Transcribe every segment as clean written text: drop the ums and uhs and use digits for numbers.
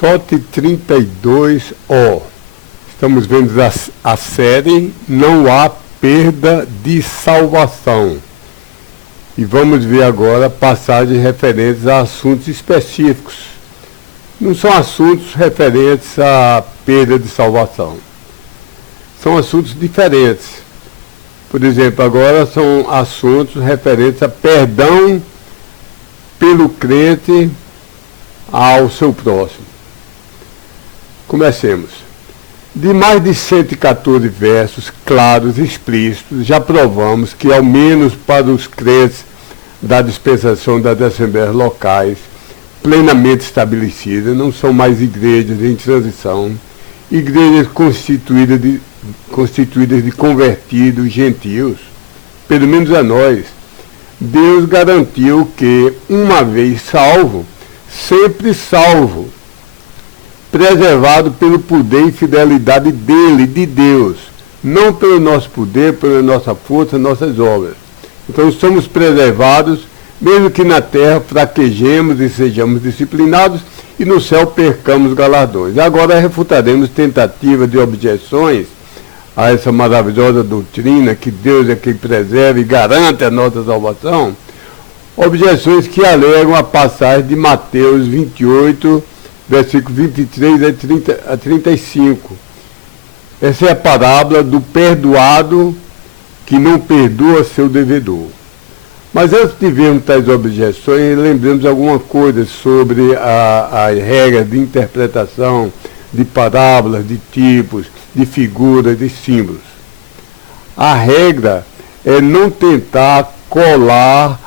SOT 32O. Estamos vendo a série Não Há Perda de Salvação. E vamos ver agora passagens referentes a assuntos específicos. Não são assuntos referentes à perda de salvação. São assuntos diferentes. Por exemplo, agora são assuntos referentes a perdão pelo crente ao seu próximo. Comecemos. De mais de 114 versos claros e explícitos, já provamos que, ao menos para os crentes da dispensação das assembleias locais, plenamente estabelecidas, não são mais igrejas em transição, igrejas constituídas de convertidos gentios, pelo menos a nós. Deus garantiu que, uma vez salvo, sempre salvo, preservado pelo poder e fidelidade dele, de Deus, não pelo nosso poder, pela nossa força, nossas obras. Então somos preservados, mesmo que na terra fraquejemos e sejamos disciplinados, e no céu percamos galardões. Agora refutaremos tentativas de objeções a essa maravilhosa doutrina que Deus é quem preserva e garante a nossa salvação. Objeções que alegam a passagem de Mateus 28, versículo 23 a 35. Essa é a parábola do perdoado que não perdoa seu devedor. Mas antes de vermos tais objeções, lembremos alguma coisa sobre as regras de interpretação de parábolas, de tipos, de figuras, de símbolos. A regra é não tentar colar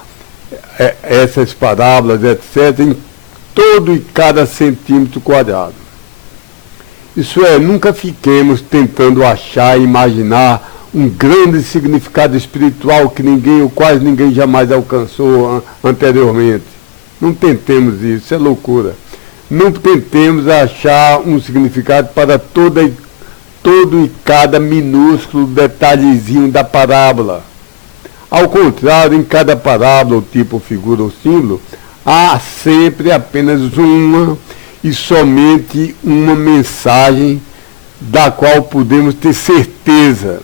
essas parábolas, etc., em todo e cada centímetro quadrado. Isso é, nunca fiquemos tentando achar e imaginar um grande significado espiritual que ninguém ou quase ninguém jamais alcançou anteriormente. Não tentemos isso é loucura. Não tentemos achar um significado para todo e cada minúsculo detalhezinho da parábola. Ao contrário, em cada parábola, ou tipo, figura ou símbolo, há sempre apenas uma e somente uma mensagem da qual podemos ter certeza.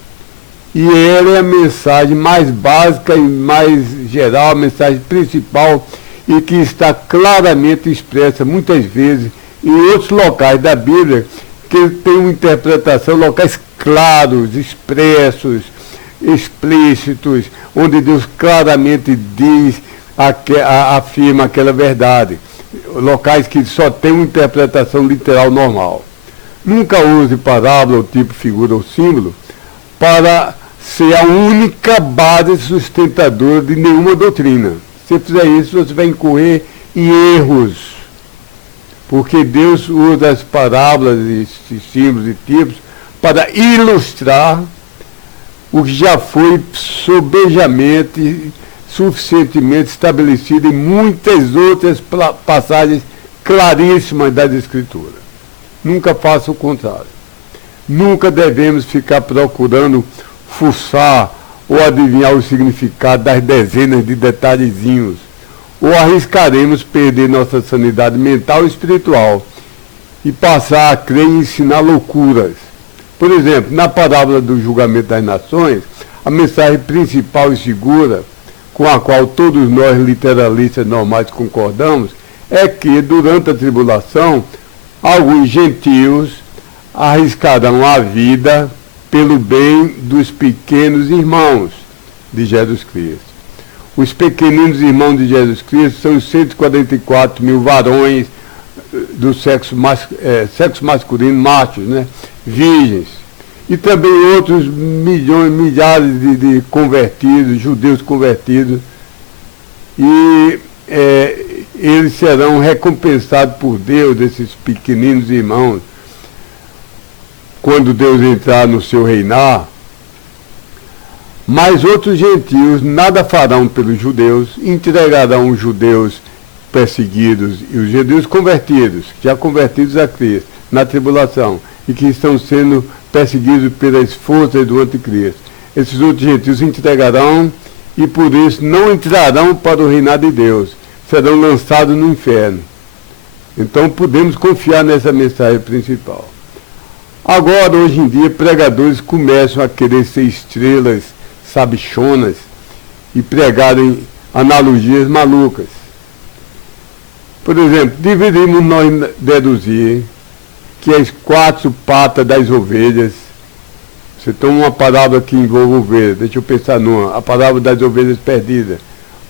E ela é a mensagem mais básica e mais geral, a mensagem principal, e que está claramente expressa muitas vezes em outros locais da Bíblia, que tem uma interpretação, locais claros, expressos, explícitos, onde Deus claramente diz, afirma aquela verdade. Locais que só tem uma interpretação literal normal. Nunca use parábola, ou tipo, figura ou símbolo para ser a única base sustentadora de nenhuma doutrina. Se você fizer isso, você vai incorrer em erros. Porque Deus usa as parábolas e símbolos e tipos para ilustrar o que já foi sobejamente, suficientemente estabelecido em muitas outras passagens claríssimas das Escrituras. Nunca faça o contrário. Nunca devemos ficar procurando fuçar ou adivinhar o significado das dezenas de detalhezinhos, ou arriscaremos perder nossa sanidade mental e espiritual e passar a crer e ensinar loucuras. Por exemplo, na parábola do julgamento das nações, a mensagem principal e segura, com a qual todos nós literalistas normais concordamos, é que durante a tribulação, alguns gentios arriscarão a vida pelo bem dos pequenos irmãos de Jesus Cristo. Os pequeninos irmãos de Jesus Cristo são os 144 mil varões do sexo masculino, machos, né? Virgens. E também outros milhares de convertidos, judeus convertidos. E eles serão recompensados por Deus, esses pequeninos irmãos, quando Deus entrar no seu reinar. Mas outros gentios nada farão pelos judeus, entregarão os judeus perseguidos e os judeus convertidos, já convertidos a Cristo, na tribulação, e que estão sendo perseguidos pelas forças do anticristo. Esses outros gentios se entregarão e por isso não entrarão para o reinado de Deus, serão lançados no inferno. Então podemos confiar nessa mensagem principal. Agora, hoje em dia, pregadores começam a querer ser estrelas sabichonas e pregarem analogias malucas. Por exemplo, deveríamos nós deduzir que as 4 patas das ovelhas, você toma uma parábola que envolve ovelhas, deixa eu pensar numa, a parábola das ovelhas perdidas.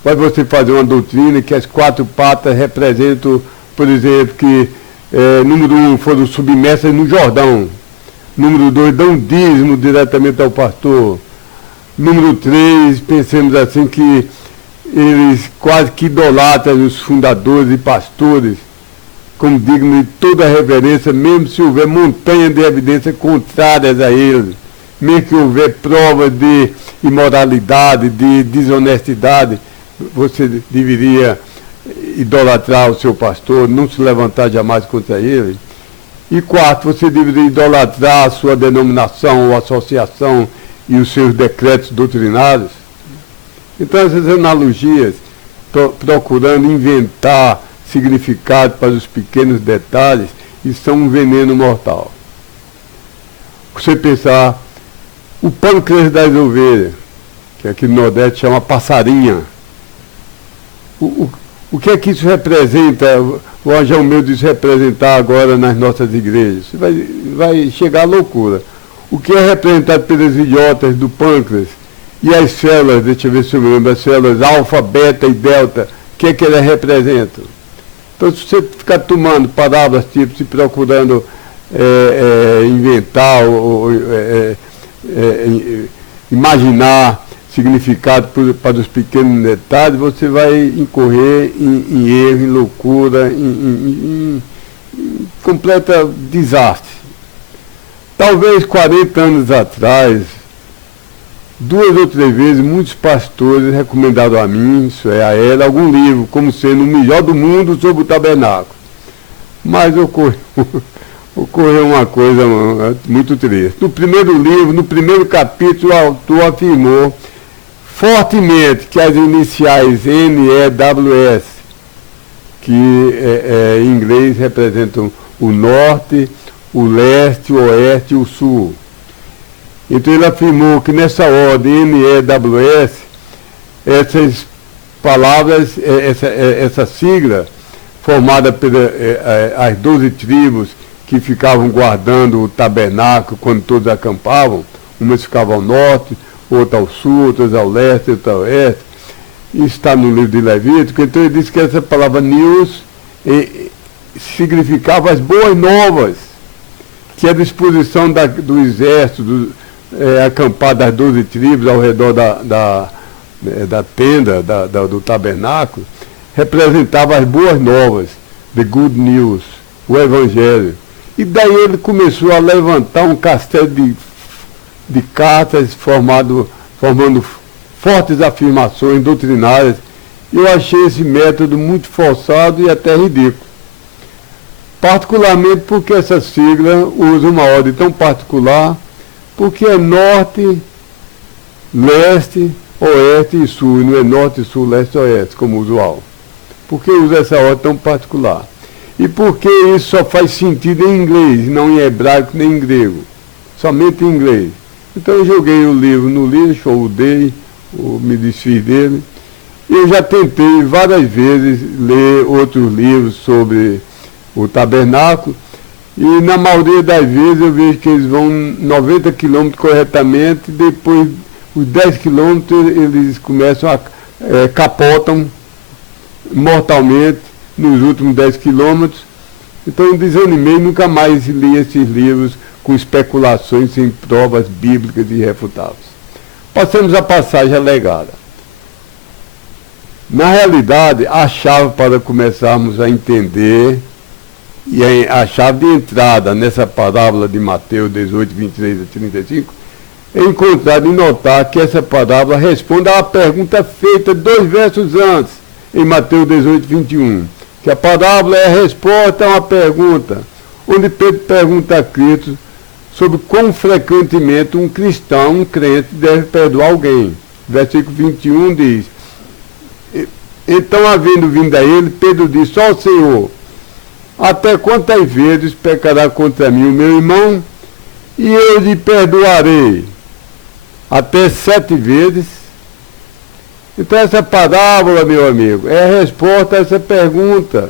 Vai você fazer uma doutrina que as 4 patas representam, por exemplo, que número 1 foram submersas no Jordão, número 2 dão dízimo diretamente ao pastor, número 3, pensemos assim que eles quase que idolatram os fundadores e pastores, como digno de toda reverência, mesmo se houver montanha de evidências contrárias a eles, mesmo que houver provas de imoralidade, de desonestidade, você deveria idolatrar o seu pastor, não se levantar jamais contra ele. E 4, você deveria idolatrar a sua denominação ou associação e os seus decretos doutrinários. Então essas analogias, procurando inventar significado para os pequenos detalhes, isso são um veneno mortal. Você pensar, o pâncreas das ovelhas, que aqui no Nordeste chama passarinha, o que é que isso representa? O Angel meu diz representar agora nas nossas igrejas. Vai chegar à loucura. O que é representado pelas ilhotas do pâncreas e as células, deixa eu ver se eu me lembro, as células alfa, beta e delta, o que é que elas representam? Então, se você ficar tomando parábolas tipo, se procurando inventar imaginar significado para os pequenos detalhes, você vai incorrer em erro, em loucura, em completa desastre. Talvez 40 anos atrás, 2 ou 3 vezes, muitos pastores recomendaram a mim, isso é, a ela, algum livro, como sendo o melhor do mundo sobre o tabernáculo. Mas ocorreu uma coisa muito triste. No primeiro livro, no primeiro capítulo, o autor afirmou fortemente que as iniciais NEWS, que em inglês representam o norte, o leste, o oeste e o sul. Então ele afirmou que nessa ordem NEWS, essas palavras, essa sigla, formada pelas 12 tribos que ficavam guardando o tabernáculo quando todos acampavam, umas ficavam ao norte, outras ao sul, outras ao leste, outras ao oeste. Isso está no livro de Levítico. Então ele disse que essa palavra news significava as boas novas, que a disposição do exército, acampar das 12 tribos ao redor da tenda, do tabernáculo, representava as boas novas, the good news, o evangelho. E daí ele começou a levantar um castelo de cartas formando fortes afirmações doutrinárias. Eu achei esse método muito forçado e até ridículo. Particularmente porque essa sigla usa uma ordem tão particular, porque é norte, leste, oeste e sul, e não é norte, sul, leste e oeste, como usual. Por que usa essa ordem tão particular? E por que isso só faz sentido em inglês, não em hebraico nem em grego? Somente em inglês. Então eu joguei o livro no lixo, ou dei, ou me desfiz dele. Eu já tentei várias vezes ler outros livros sobre o tabernáculo, e na maioria das vezes eu vejo que eles vão 90 quilômetros corretamente, e depois os 10 quilômetros eles começam capotam mortalmente nos últimos 10 quilômetros. Então eu desanimei, nunca mais li esses livros com especulações sem provas bíblicas irrefutáveis. Passamos à passagem alegada. Na realidade, a chave para começarmos a entender, e a chave de entrada nessa parábola de Mateus 18, 23 a 35, é encontrar e notar que essa parábola responde a uma pergunta feita 2 versos antes, em Mateus 18, 21. Que a parábola é a resposta a uma pergunta, onde Pedro pergunta a Cristo sobre como frequentemente um cristão, um crente, deve perdoar alguém. Versículo 21 diz: então, havendo vindo a ele, Pedro disse: ó Senhor, Até quantas vezes pecará contra mim o meu irmão, e eu lhe perdoarei? Até 7 vezes? Então essa parábola, meu amigo, é a resposta a essa pergunta.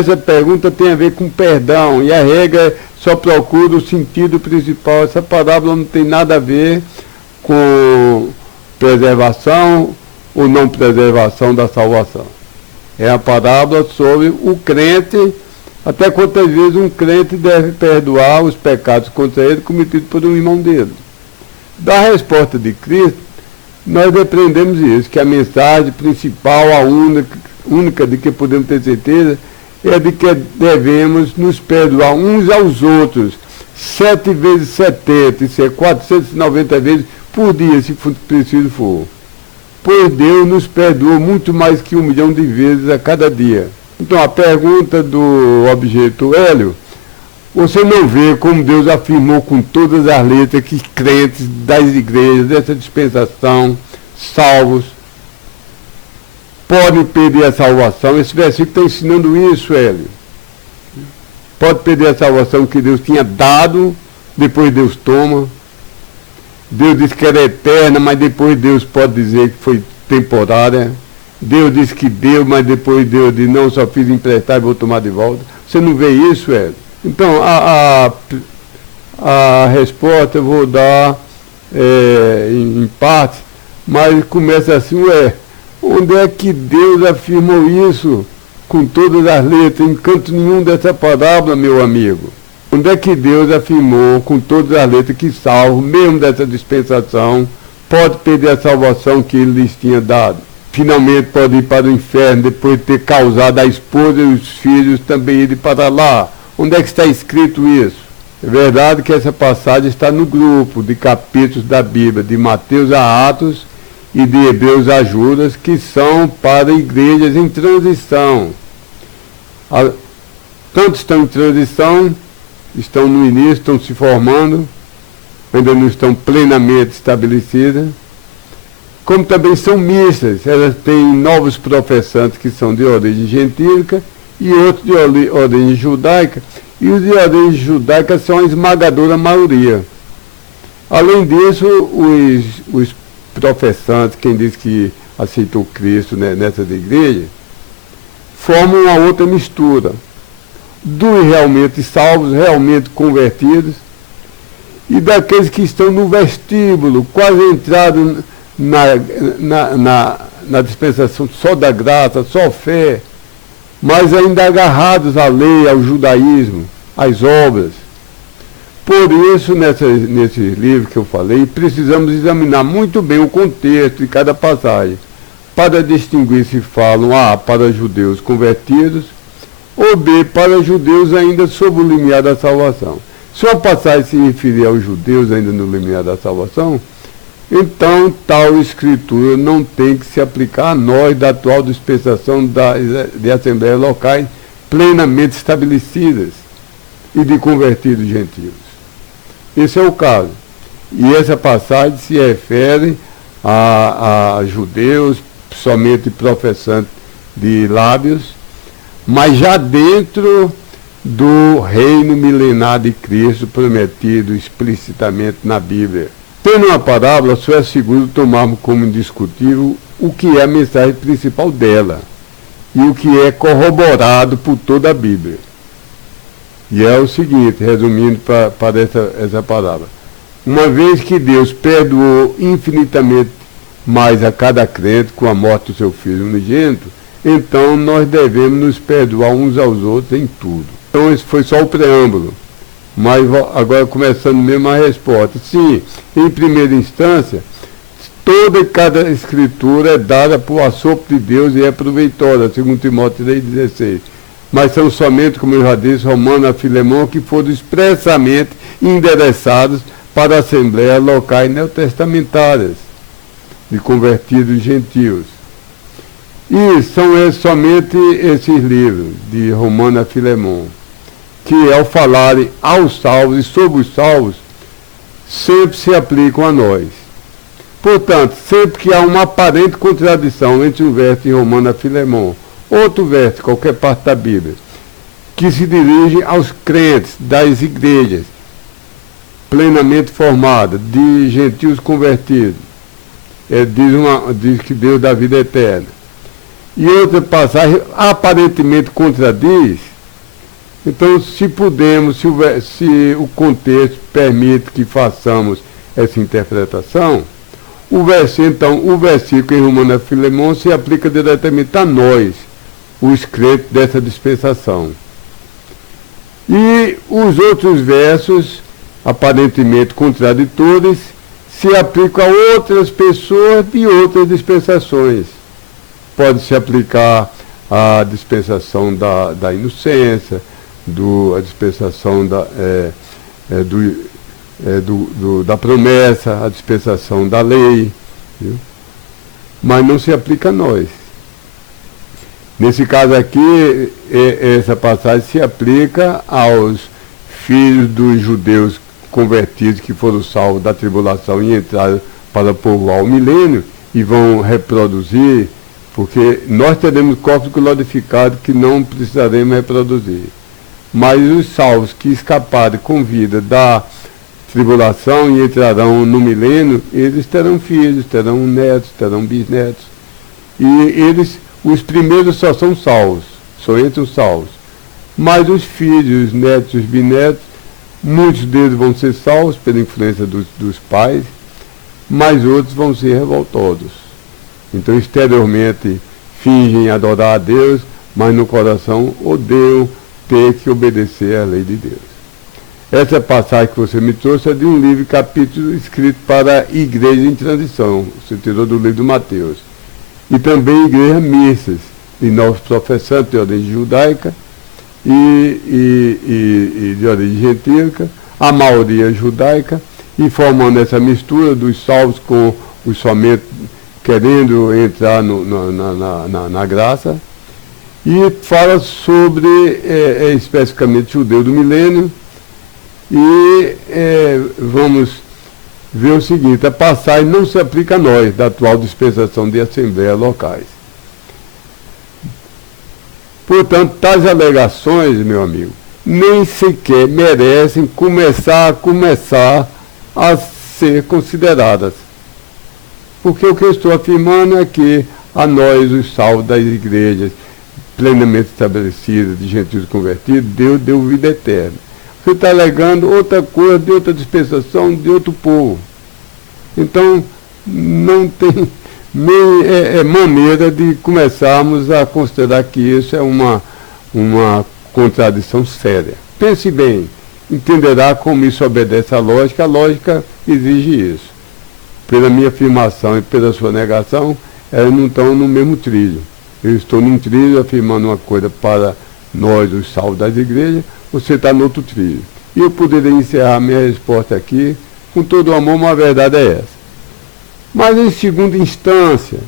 Essa pergunta tem a ver com perdão, e a regra só procura o sentido principal. Essa parábola não tem nada a ver com preservação ou não preservação da salvação. É a parábola sobre o crente, até quantas vezes um crente deve perdoar os pecados contra ele cometidos por um irmão dele. Da resposta de Cristo, nós aprendemos isso, que a mensagem principal, a única de que podemos ter certeza, é de que devemos nos perdoar uns aos outros, 7 vezes 70, isso é 490 vezes por dia, se preciso for. Pois Deus nos perdoa muito mais que 1 milhão de vezes a cada dia. Então a pergunta do objeto Hélio, você não vê como Deus afirmou com todas as letras que crentes das igrejas, dessa dispensação, salvos, podem perder a salvação? Esse versículo está ensinando isso, Hélio. Pode perder a salvação que Deus tinha dado, depois Deus toma. Deus disse que era eterna, mas depois Deus pode dizer que foi temporária. Deus disse que deu, mas depois Deus diz, não, só fiz emprestar e vou tomar de volta. Você não vê isso, Hélio? Então, a resposta eu vou dar em parte, mas começa assim, onde é que Deus afirmou isso com todas as letras, em canto nenhum dessa parábola, meu amigo? Onde é que Deus afirmou com todas as letras que salvo, mesmo dessa dispensação, pode perder a salvação que ele lhes tinha dado? Finalmente pode ir para o inferno, depois de ter causado a esposa e os filhos também irem para lá. Onde é que está escrito isso? É verdade que essa passagem está no grupo de capítulos da Bíblia, de Mateus a Atos e de Hebreus a Judas, que são para igrejas em transição. Tanto estão em transição, estão no início, estão se formando, ainda não estão plenamente estabelecidas, como também são mistas. Elas têm novos professantes que são de origem gentílica e outros de origem judaica, e os de origem judaica são a esmagadora maioria. Além disso, os professantes, quem diz que aceitou Cristo, né, nessas igrejas, formam uma outra mistura dos realmente salvos, realmente convertidos, e daqueles que estão no vestíbulo, quase entrados na dispensação só da graça, só fé, mas ainda agarrados à lei, ao judaísmo, às obras. Por isso, nesse livro que eu falei, precisamos examinar muito bem o contexto de cada passagem, para distinguir se falam A, para judeus convertidos, ou B, para judeus ainda sob o limiar da salvação. Se uma passagem se referir aos judeus ainda no limiar da salvação, então tal escritura não tem que se aplicar a nós da atual dispensação de assembleias locais plenamente estabelecidas e de convertidos gentios. Esse é o caso. E essa passagem se refere a judeus, somente professantes de lábios, mas já dentro do reino milenar de Cristo prometido explicitamente na Bíblia. Tendo uma parábola, só é seguro tomarmos como indiscutível o que é a mensagem principal dela e o que é corroborado por toda a Bíblia. E é o seguinte, resumindo para essa parábola. Uma vez que Deus perdoou infinitamente mais a cada crente com a morte do seu Filho unigênito, então nós devemos nos perdoar uns aos outros em tudo. Então esse foi só o preâmbulo. Mas agora começando mesmo a resposta. Sim, em primeira instância, toda e cada escritura é dada por assopro de Deus e é proveitosa, segundo Timóteo 3,16. Mas são somente, como eu já disse, Romano a Filemão, que foram expressamente endereçados para assembleias locais neotestamentárias, de convertidos gentios. E são somente esses livros, de Romano a Filemão, que ao falarem aos salvos e sobre os salvos, sempre se aplicam a nós. Portanto, sempre que há uma aparente contradição entre um verso de Romano a Filemão, outro verso, qualquer parte da Bíblia, que se dirigem aos crentes das igrejas plenamente formadas, de gentios convertidos. Diz que Deus dá vida eterna. E outra passagem aparentemente contradiz. Então, se podemos, se o contexto permite que façamos essa interpretação, o versículo em Romano a Filemon se aplica diretamente a nós, os crentes dessa dispensação. E os outros versos, aparentemente contraditórios, se aplicam a outras pessoas de outras dispensações. Pode se aplicar à dispensação da inocência, a dispensação da promessa, a dispensação da lei, viu? Mas não se aplica a nós. Nesse caso aqui, essa passagem se aplica aos filhos dos judeus convertidos que foram salvos da tribulação e entraram para povoar o milênio e vão reproduzir, porque nós teremos corpos glorificados que não precisaremos reproduzir. Mas os salvos que escaparem com vida da tribulação e entrarão no milênio, eles terão filhos, terão netos, terão bisnetos. E eles, os primeiros só são salvos, só entram salvos. Mas os filhos, os netos, os bisnetos, muitos deles vão ser salvos pela influência dos pais, mas outros vão ser revoltosos. Então, exteriormente, fingem adorar a Deus, mas no coração odeiam ter que obedecer à lei de Deus. Essa passagem que você me trouxe é de um livro, capítulo, escrito para a igreja em transição. Você tirou do livro de Mateus. E também igreja missas, de novos professantes de origem judaica e de origem gentílica, a maioria judaica, e formando essa mistura dos salvos com os somente querendo entrar na graça. E fala sobre, especificamente, judeu do milênio. E vamos ver o seguinte: a passagem não se aplica a nós, da atual dispensação de assembleias locais. Portanto, tais alegações, meu amigo, nem sequer merecem começar a ser consideradas. Porque o que eu estou afirmando é que a nós, os salvos das igrejas plenamente estabelecidas, de gentios convertidos, Deus deu vida eterna. Você está alegando outra coisa, de outra dispensação, de outro povo. Então, não tem nem maneira de começarmos a considerar que isso é uma contradição séria. Pense bem, entenderá como isso obedece à lógica. A lógica exige isso. Pela minha afirmação e pela sua negação, elas não estão no mesmo trilho. Eu estou num trilho afirmando uma coisa para nós, os salvos das igrejas, você está no outro trilho. E eu poderia encerrar minha resposta aqui, com todo o amor, mas a verdade é essa. Mas em segunda instância,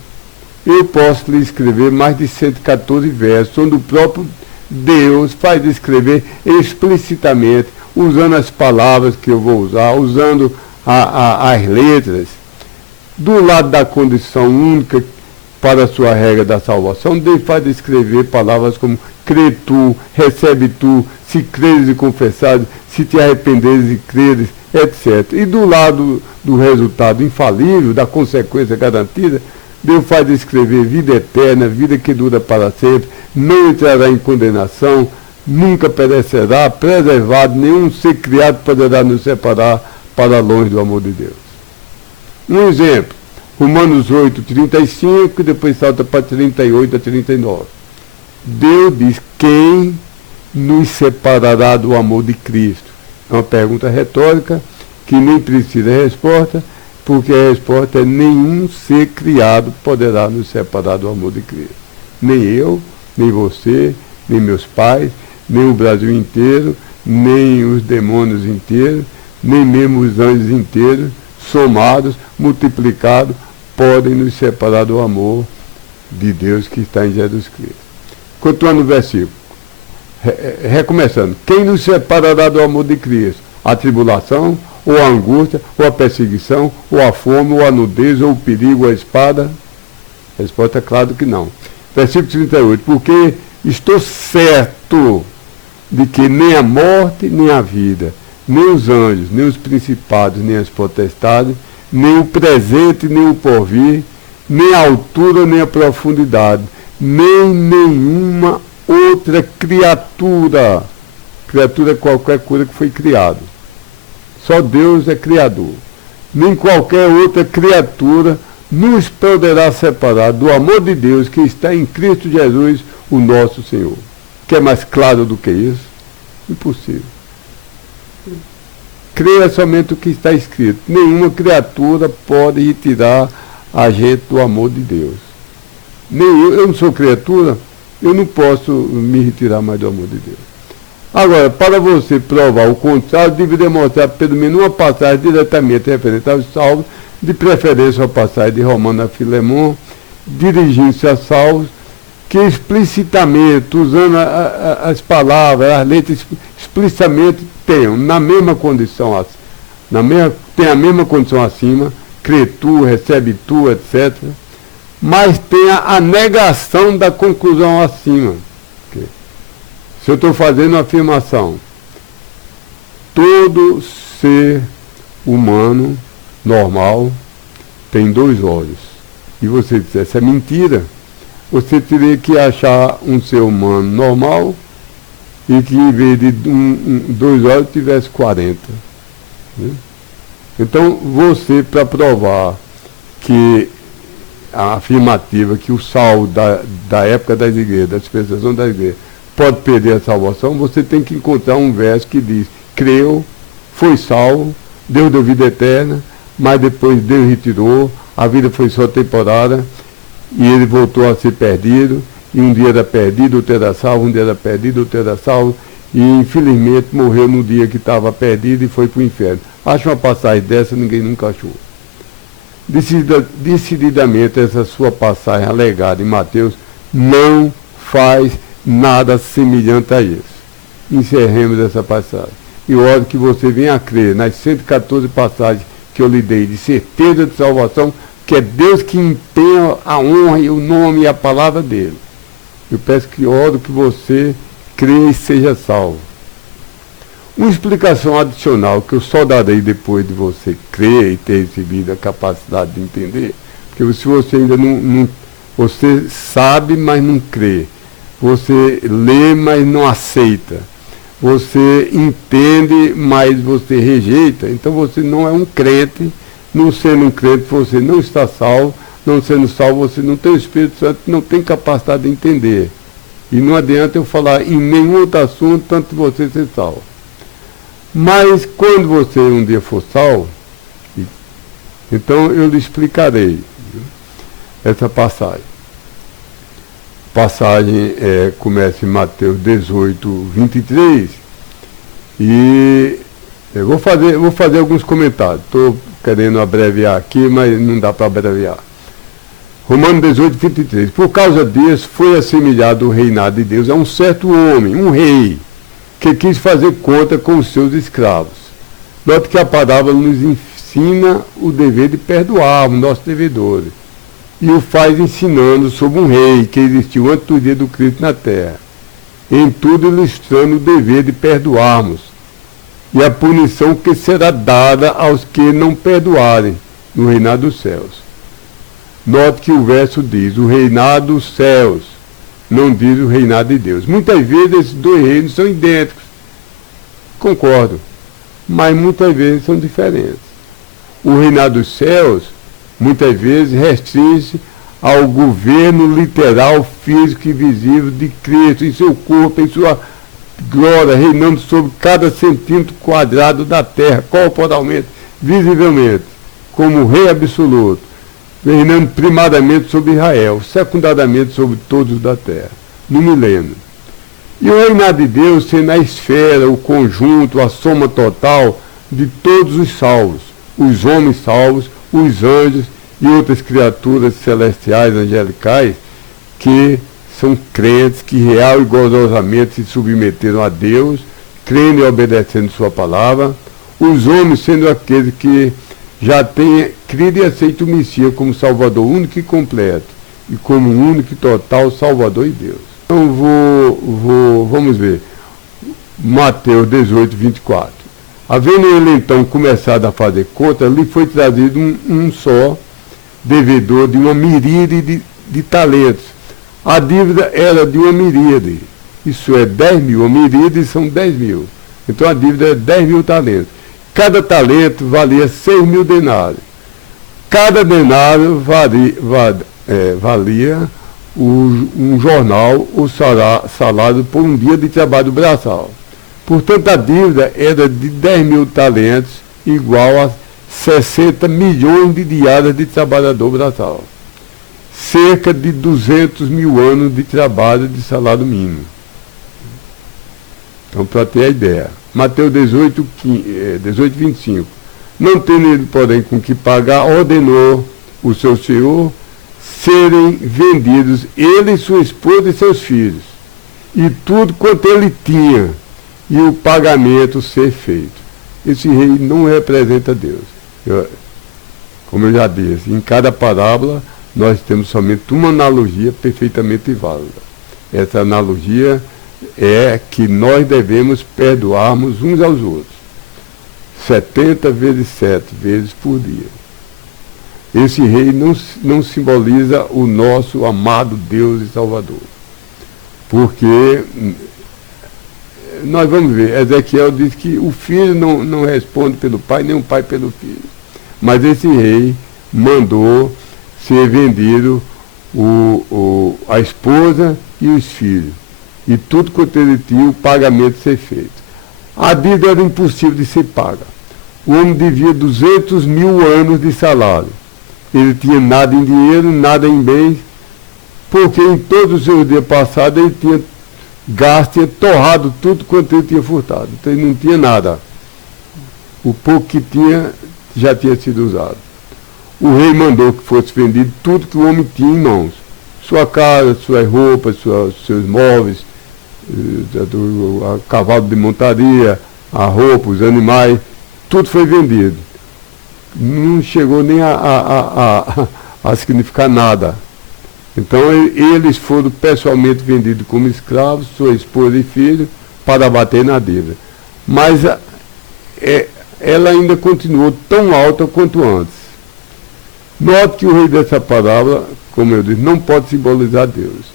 eu posso lhe escrever mais de 114 versos, onde o próprio Deus faz escrever explicitamente, usando as palavras que eu vou usar, usando as letras, do lado da condição única para a sua regra da salvação. Deus faz escrever palavras como crê tu, recebe tu, se creres e confessares, se te arrependeres e creres, etc. E do lado do resultado infalível, da consequência garantida, Deus faz escrever vida eterna, vida que dura para sempre, não entrará em condenação, nunca perecerá, preservado, nenhum ser criado poderá nos separar para longe do amor de Deus. Um exemplo, Romanos 8, 35, e depois salta para 38 a 39. Deus diz: quem nos separará do amor de Cristo? É uma pergunta retórica que nem precisa de resposta, porque a resposta é: nenhum ser criado poderá nos separar do amor de Cristo. Nem eu, nem você, nem meus pais, nem o Brasil inteiro, nem os demônios inteiros, nem mesmo os anjos inteiros, somados, multiplicados, podem nos separar do amor de Deus que está em Jesus Cristo. Continuando o versículo, recomeçando: quem nos separará do amor de Cristo? A tribulação, ou a angústia, ou a perseguição, ou a fome, ou a nudez, ou o perigo, ou a espada? A resposta é claro que não. Versículo 38, porque estou certo de que nem a morte, nem a vida, nem os anjos, nem os principados, nem as potestades, nem o presente, nem o porvir, nem a altura, nem a profundidade, nem nenhuma outra criatura é qualquer coisa que foi criado. Só Deus é criador. Nem qualquer outra criatura nos poderá separar do amor de Deus que está em Cristo Jesus, o nosso Senhor. Quer mais claro do que isso? Impossível. Creia somente o que está escrito. Nenhuma criatura pode retirar a gente do amor de Deus. Nem eu não sou criatura, eu não posso me retirar mais do amor de Deus. Agora, para você provar o contrário, deve demonstrar pelo menos uma passagem diretamente referente aos salvos, de preferência a passagem de Romano a Filemon, dirigindo-se a salvos, que explicitamente, usando as palavras, as letras, explicitamente tenham na mesma condição, tem a mesma condição acima, crê tu, recebe tu, etc., mas tem a negação da conclusão acima. Se eu estou fazendo uma afirmação, todo ser humano normal tem 2 olhos, e você dissesse, é mentira, você teria que achar um ser humano normal e que em vez de 2 olhos tivesse 40. Né? Então você, para provar que a afirmativa que o salvo da época das igrejas, da dispensação das igrejas, pode perder a salvação, você tem que encontrar um verso que diz, creu, foi salvo, Deus deu vida eterna, mas depois Deus retirou, a vida foi só temporária, e ele voltou a ser perdido, e um dia era perdido, outro era salvo, um dia era perdido, outro era salvo, e infelizmente morreu no dia que estava perdido e foi para o inferno. Acha uma passagem dessa, ninguém nunca achou. Decididamente, essa sua passagem alegada em Mateus não faz nada semelhante a isso. Encerremos essa passagem. E oro que você venha a crer nas 114 passagens que eu lhe dei de certeza de salvação, que é Deus que empenha a honra e o nome e a palavra dele. Eu peço que oro que você creia e seja salvo. Uma explicação adicional que eu só darei depois de você crer e ter recebido a capacidade de entender, porque se você ainda não você sabe, mas não crê. Você lê, mas não aceita. Você entende, mas você rejeita. Então você não é um crente. Não sendo um crente, você não está salvo. Não sendo salvo, você não tem o Espírito Santo, não tem capacidade de entender. E não adianta eu falar em nenhum outro assunto, tanto você ser salvo. Mas quando você um dia for salvo, então eu lhe explicarei essa passagem. Passagem começa em Mateus 18, 23, e eu vou fazer alguns comentários. Estou querendo abreviar aqui, mas não dá para abreviar. Romanos 18, 23. Por causa disso, foi assemelhado o reinado de Deus a um certo homem, um rei, que quis fazer conta com os seus escravos. Note que a palavra nos ensina o dever de perdoar os nossos devedores. E o faz ensinando sobre um rei que existiu antes do dia do Cristo na terra, em tudo ilustrando o dever de perdoarmos, e a punição que será dada aos que não perdoarem no reinado dos céus. Note que o verso diz, o reinado dos céus, não diz o reinado de Deus. Muitas vezes esses 2 reinos são idênticos, concordo, mas muitas vezes são diferentes. O reinado dos céus, muitas vezes, restringe ao governo literal, físico e visível de Cristo, em seu corpo, em sua glória, reinando sobre cada centímetro quadrado da terra, corporalmente, visivelmente, como Rei absoluto, reinando primariamente sobre Israel, secundariamente sobre todos da terra, no milênio. E o reinado de Deus sendo a esfera, o conjunto, a soma total de todos os salvos, os homens salvos, os anjos e outras criaturas celestiais, angelicais, que são crentes, que real e gozosamente se submeteram a Deus, crendo e obedecendo sua palavra, os homens sendo aqueles que já têm crido e aceito o Messias como Salvador único e completo, e como único e total Salvador e Deus. Então vamos ver. Mateus 18, 24. Havendo ele então começado a fazer contas, lhe foi trazido um só devedor de uma miríade de talentos. A dívida era de uma miríade, isso é 10 mil, a miríade são 10 mil. Então a dívida é 10 mil talentos. Cada talento valia 6 mil denários. Cada denário valia um jornal, o salário por um dia de trabalho braçal. Portanto, a dívida era de 10 mil talentos, igual a 60 milhões de diárias de trabalhador braçal. Cerca de 200 mil anos de trabalho de salário mínimo. Então, para ter a ideia. Mateus 18, 25. Não tendo ele, porém, com que pagar, ordenou o seu senhor serem vendidos ele, sua esposa e seus filhos, e tudo quanto ele tinha, e o pagamento ser feito. Esse rei não representa Deus. Como eu já disse, em cada parábola nós temos somente uma analogia perfeitamente válida. Essa analogia é que nós devemos perdoarmos uns aos outros 70 vezes 7 vezes por dia. Esse rei não simboliza o nosso amado Deus e Salvador. Porque nós vamos ver, Ezequiel diz que o filho não responde pelo pai, nem o pai pelo filho. Mas esse rei mandou ser vendido a esposa e os filhos. E tudo quanto ele tinha, o pagamento ser feito. A dívida era impossível de ser paga. O homem devia 200 mil anos de salário. Ele tinha nada em dinheiro, nada em bens, porque em todos os seus dias passados ele tinha gasto, tinha torrado tudo quanto ele tinha furtado. Então ele não tinha nada. O pouco que tinha já tinha sido usado. O rei mandou que fosse vendido tudo que o homem tinha em mãos. Sua casa, suas roupas, seus móveis, cavalo de montaria, a roupa, os animais, tudo foi vendido. Não chegou nem a significar nada. Então eles foram pessoalmente vendidos como escravos, sua esposa e filho, para bater na dívida. Mas ela ainda continuou tão alta quanto antes. Note que o rei dessa parábola, como eu disse, não pode simbolizar Deus.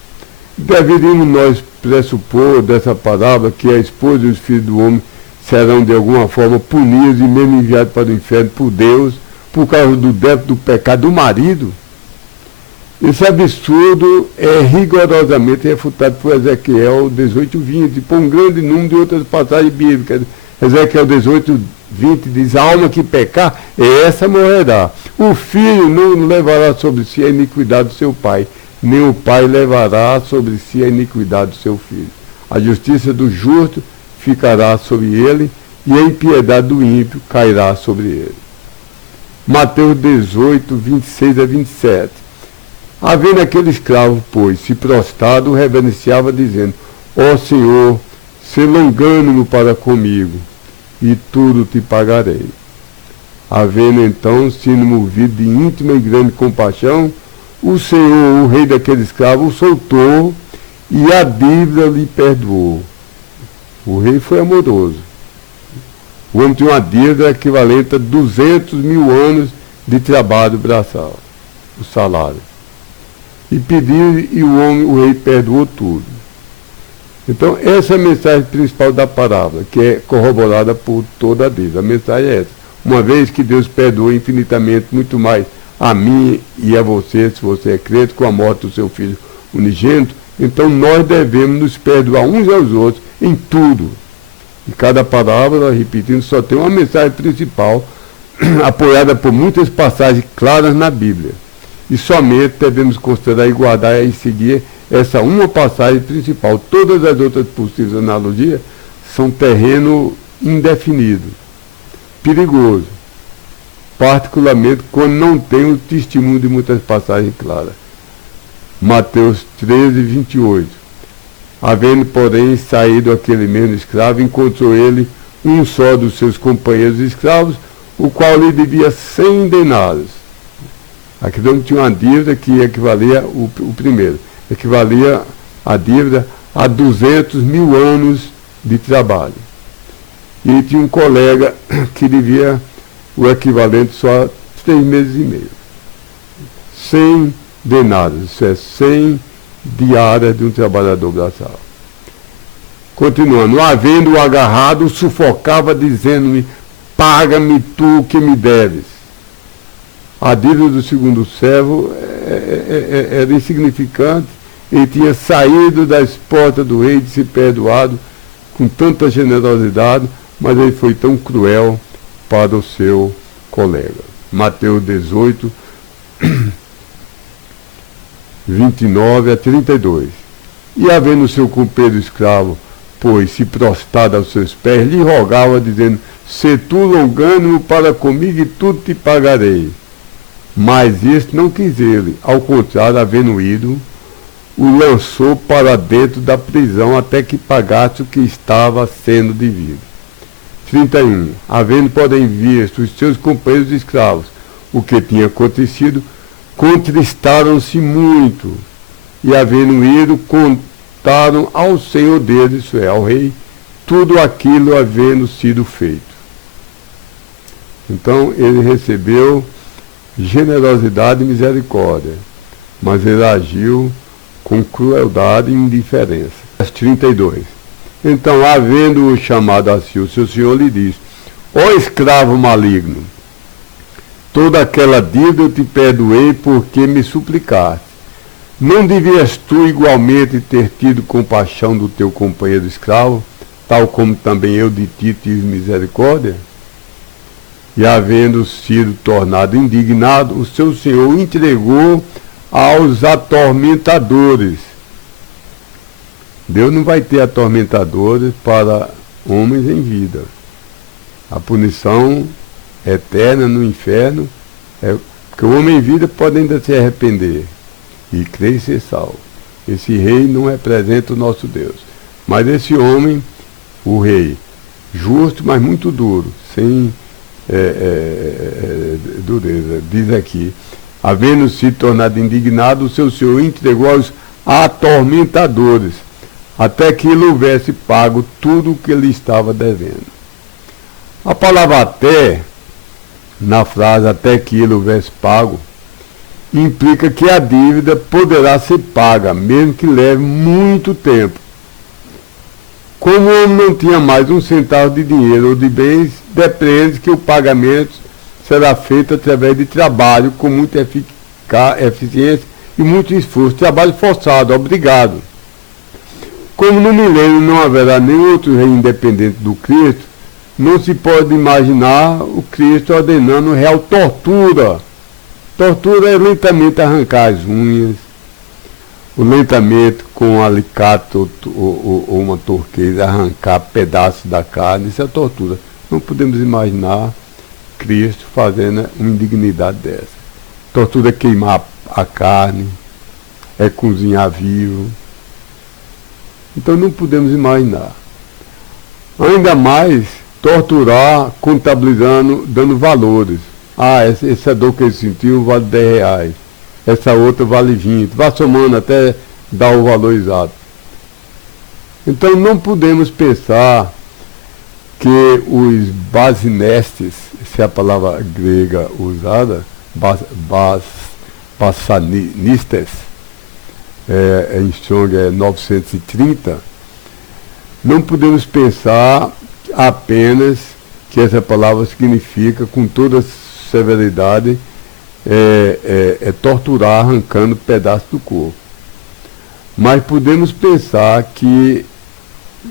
Deveríamos nós pressupor dessa parábola que a esposa e os filhos do homem serão de alguma forma punidos e mesmo enviados para o inferno por Deus, por causa do débito do pecado do marido? Esse absurdo é rigorosamente refutado por Ezequiel 18, 20, por um grande número de outras passagens bíblicas. Ezequiel 18, 20 diz: a alma que pecar, essa morrerá. O filho não levará sobre si a iniquidade do seu pai, nem o pai levará sobre si a iniquidade do seu filho. A justiça do justo ficará sobre ele, e a impiedade do ímpio cairá sobre ele. Mateus 18, 26 a 27. Havendo aquele escravo, pois, se prostrado, reverenciava, dizendo: ó Senhor, sê longânimo para comigo, e tudo te pagarei. Havendo então sido movido de íntima e grande compaixão, o Senhor, o rei daquele escravo, o soltou, e a dívida lhe perdoou. O rei foi amoroso. O homem tinha uma dívida equivalente a 200 mil anos de trabalho braçal, o salário. E pediu, e o rei perdoou tudo. Então, essa é a mensagem principal da parábola, que é corroborada por toda a dívida. A mensagem é essa. Uma vez que Deus perdoou infinitamente, muito mais a mim e a você, se você é crente, com a morte do seu filho unigênito, então nós devemos nos perdoar uns aos outros em tudo. E cada parábola, repetindo, só tem uma mensagem principal, apoiada por muitas passagens claras na Bíblia. E somente devemos considerar e guardar e seguir essa uma passagem principal. Todas as outras possíveis analogias são terreno indefinido, perigoso, particularmente quando não tem o testemunho de muitas passagens claras. Mateus 13, 28. Havendo, porém, saído aquele mesmo escravo, encontrou ele um só dos seus companheiros escravos, o qual lhe devia 100 denários. Aqui não tinha uma dívida que equivalia, o primeiro, equivalia a dívida a 200 mil anos de trabalho. E tinha um colega que devia o equivalente só a 3 meses e meio. 100 denários, isso é 100 diárias de um trabalhador braçal. Continuando, havendo-o agarrado, o sufocava, dizendo-me: paga-me tu o que me deves. A dívida do segundo servo era insignificante. Ele tinha saído das portas do rei de se perdoado com tanta generosidade, mas ele foi tão cruel para o seu colega. Mateus 18, 29 a 32. E havendo o seu companheiro escravo, pois se prostrado aos seus pés, lhe rogava, dizendo: se tu longânimo para comigo, e tudo te pagarei. Mas este não quis ele, ao contrário, havendo ido, o lançou para dentro da prisão até que pagasse o que estava sendo devido. 31. Havendo, porém, visto os seus companheiros escravos o que tinha acontecido, contristaram-se muito, e havendo ido, contaram ao senhor deles, isso é, ao rei, tudo aquilo havendo sido feito. Então ele recebeu generosidade e misericórdia, mas ele agiu com crueldade e indiferença. 32. Então, havendo-o chamado a si, o seu senhor lhe disse: ó escravo maligno, toda aquela dívida eu te perdoei porque me suplicaste. Não devias tu igualmente ter tido compaixão do teu companheiro escravo, tal como também eu de ti tive misericórdia? E havendo sido tornado indignado, o seu senhor o entregou aos atormentadores. Deus não vai ter atormentadores para homens em vida. A punição eterna no inferno é que o homem em vida pode ainda se arrepender e crer e ser salvo. Esse rei não representa o nosso Deus. Mas esse homem, o rei, justo, mas muito duro, sem dureza, diz aqui: havendo se tornado indignado, o seu senhor entregou aos atormentadores, até que ele houvesse pago tudo o que ele estava devendo. A palavra até, na frase até que ele houvesse pago, implica que a dívida poderá ser paga, mesmo que leve muito tempo. Como o homem não tinha mais um centavo de dinheiro ou de bens, depreende que o pagamento será feito através de trabalho com muita eficiência e muito esforço, trabalho forçado, obrigado. Como no milênio não haverá nenhum outro rei independente do Cristo, não se pode imaginar o Cristo ordenando real tortura. Tortura é lentamente arrancar as unhas, o lentamente com um alicate ou uma torqueira arrancar pedaços da carne. Isso é tortura. Não podemos imaginar Cristo fazendo uma indignidade dessa. Tortura é queimar a carne, é cozinhar vivo. Então não podemos imaginar. Ainda mais torturar contabilizando, dando valores. Ah, essa dor que ele sentiu vale R$10. Essa outra vale 20. Vá somando até dar o valor exato. Então não podemos pensar que os basinestes, essa é a palavra grega usada, basanistas, em Strong é 930, não podemos pensar apenas que essa palavra significa, com toda severidade, torturar arrancando pedaços do corpo. Mas podemos pensar que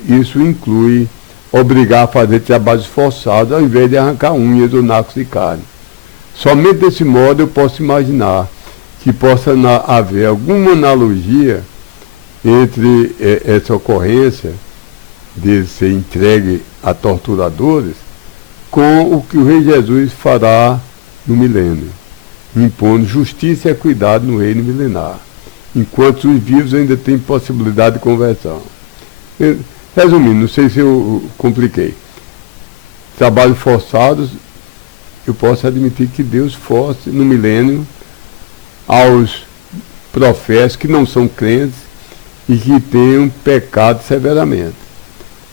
isso inclui obrigar a fazer trabalhos forçados ao invés de arrancar unhas ou nacos de carne. Somente desse modo eu posso imaginar que possa haver alguma analogia entre essa ocorrência de ser entregue a torturadores com o que o rei Jesus fará no milênio, impondo justiça e equidade no reino milenar, enquanto os vivos ainda têm possibilidade de conversão. Resumindo, não sei se eu compliquei. Trabalhos forçados, eu posso admitir que Deus force no milênio aos profetas que não são crentes e que tenham pecado severamente.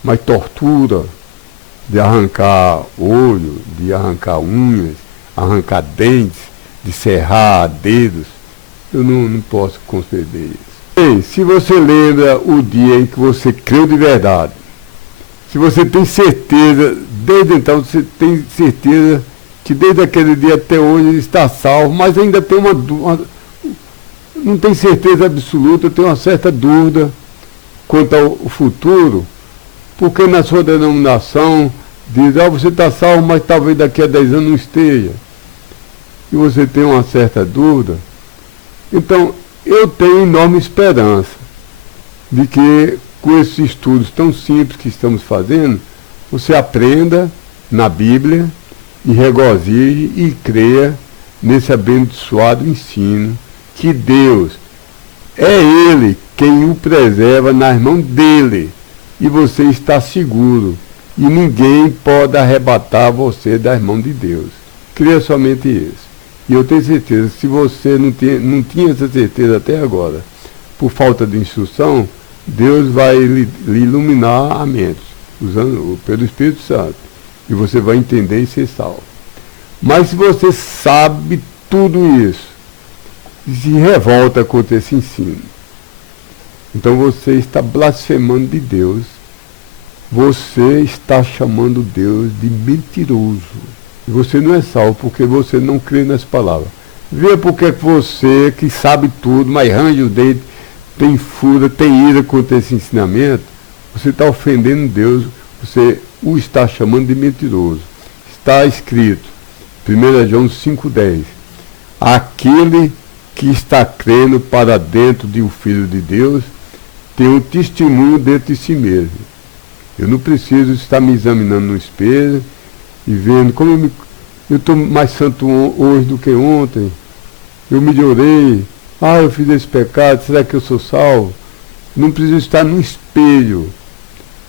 mas tortura de arrancar olho, de arrancar unhas, arrancar dentes, de serrar dedos, eu não posso conceder isso. Bem, se você lembra o dia em que você creu de verdade, se você tem certeza, desde então você tem certeza que desde aquele dia até hoje ele está salvo, mas ainda tem não tem certeza absoluta, tem uma certa dúvida quanto ao futuro, porque na sua denominação diz, você está salvo, mas talvez daqui a 10 anos não esteja. E você tem uma certa dúvida. Então, eu tenho enorme esperança de que com esses estudos tão simples que estamos fazendo, você aprenda na Bíblia e regozije e creia nesse abençoado ensino que Deus é Ele quem o preserva nas mãos dele e você está seguro e ninguém pode arrebatar você das mãos de Deus. Creia somente isso. E eu tenho certeza, se você não tinha essa certeza até agora, por falta de instrução, Deus vai lhe iluminar a mente, pelo Espírito Santo, e você vai entender e ser salvo. Mas se você sabe tudo isso, e se revolta contra esse ensino, então você está blasfemando de Deus, você está chamando Deus de mentiroso. E você não é salvo porque você não crê nas palavras. Vê porque você que sabe tudo, mas range o dedo, tem fúria, tem ira contra esse ensinamento, você está ofendendo Deus, você o está chamando de mentiroso. Está escrito, 1 João 5,10, aquele que está crendo para dentro de um Filho de Deus tem um testemunho dentro de si mesmo. Eu não preciso estar me examinando no espelho e vendo como eu estou mais santo hoje do que ontem. Eu melhorei. Eu fiz esse pecado, será que eu sou salvo? Não preciso estar no espelho.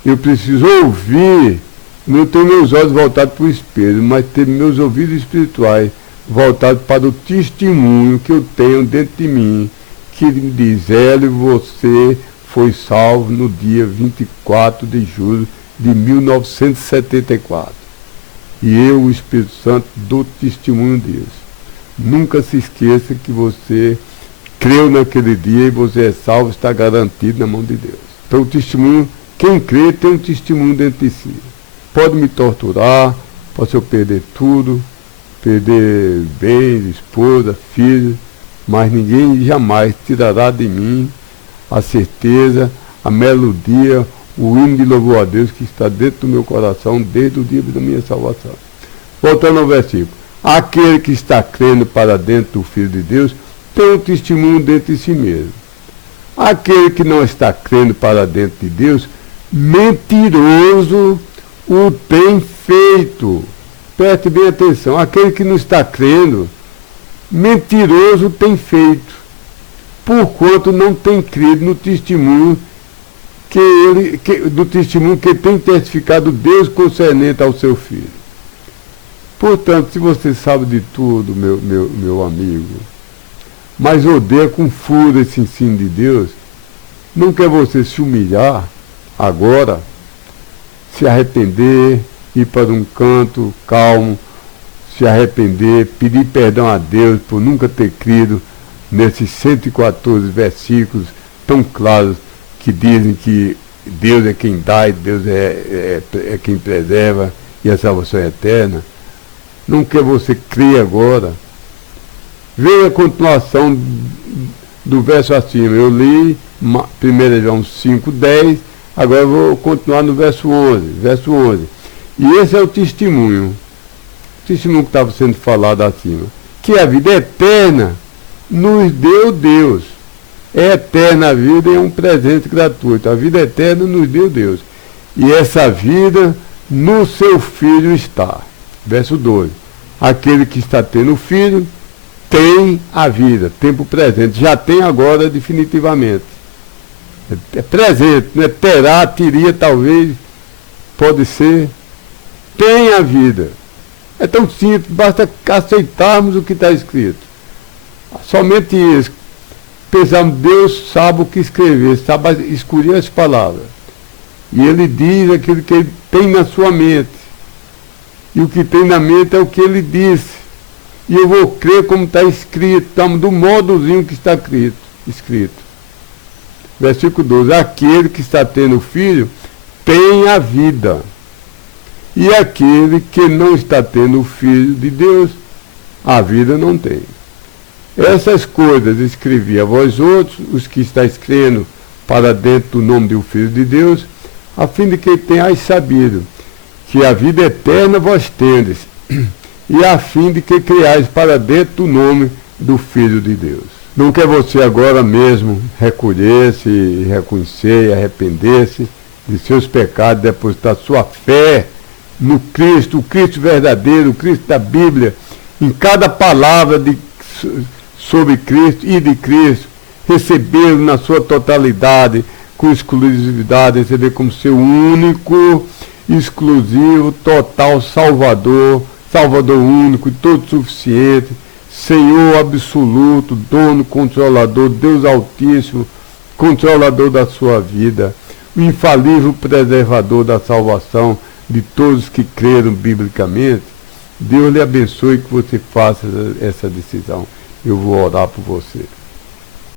Eu preciso ouvir. Não ter meus olhos voltados para o espelho, mas ter meus ouvidos espirituais voltados para o testemunho que eu tenho dentro de mim, que diz, Hélio, você foi salvo no dia 24 de julho de 1974. E eu, o Espírito Santo, dou testemunho disso. Nunca se esqueça que você creu naquele dia e você é salvo, está garantido na mão de Deus. Então o testemunho, quem crê tem um testemunho dentro de si. Pode me torturar, posso eu perder tudo, perder bens, esposa, filho, mas ninguém jamais tirará de mim a certeza, a melodia, o hino de louvor a Deus que está dentro do meu coração desde o dia da minha salvação. Voltando ao versículo. Aquele que está crendo para dentro do Filho de Deus tem um testemunho dentro de si mesmo. Aquele que não está crendo para dentro de Deus, mentiroso o tem feito. Preste bem atenção. Aquele que não está crendo, mentiroso tem feito, porquanto não tem crido no testemunho do testemunho que tem testificado Deus concernente ao seu Filho. Portanto, se você sabe de tudo, meu amigo, mas odeia com fúria esse ensino de Deus, não quer você se humilhar agora, se arrepender, ir para um canto calmo, se arrepender, pedir perdão a Deus por nunca ter crido nesses 114 versículos tão claros que dizem que Deus é quem dá e Deus é quem preserva e a salvação é eterna. Não quer você crer agora. Veja a continuação do verso acima. Eu li 1 João 5,10, agora eu vou continuar no verso 11. Verso 11. E esse é o testemunho que estava sendo falado acima, que a vida eterna nos deu Deus. É eterna a vida e é um presente gratuito. A vida eterna nos deu Deus. E essa vida no seu Filho está. Verso 12. Aquele que está tendo o Filho tem a vida, tempo presente. Já tem agora definitivamente. É presente, né? Terá, teria, talvez, pode ser. Tem a vida. É tão simples, basta aceitarmos o que está escrito. Somente isso. Pensamos, Deus sabe o que escrever, sabe escolher as palavras. E ele diz aquilo que ele tem na sua mente. E o que tem na mente é o que ele disse. E eu vou crer como está escrito, do modozinho que está escrito. Versículo 12. Aquele que está tendo filho tem a vida. E aquele que não está tendo o Filho de Deus, a vida não tem. Essas coisas escrevi a vós outros, os que estáis crendo para dentro do nome do Filho de Deus, a fim de que tenhais sabido que a vida eterna vós tendes, e a fim de que criais para dentro do nome do Filho de Deus. Não quer você agora mesmo recolher-se, reconhecer e arrepender-se de seus pecados, depositar sua fé no Cristo, o Cristo verdadeiro, o Cristo da Bíblia, em cada palavra sobre Cristo e de Cristo, recebê-lo na sua totalidade, com exclusividade, receber como seu único, exclusivo, total Salvador, Salvador único e todo suficiente, Senhor absoluto, dono, controlador, Deus Altíssimo, controlador da sua vida, o infalível preservador da salvação de todos que creram biblicamente. Deus lhe abençoe que você faça essa decisão. Eu vou orar por você.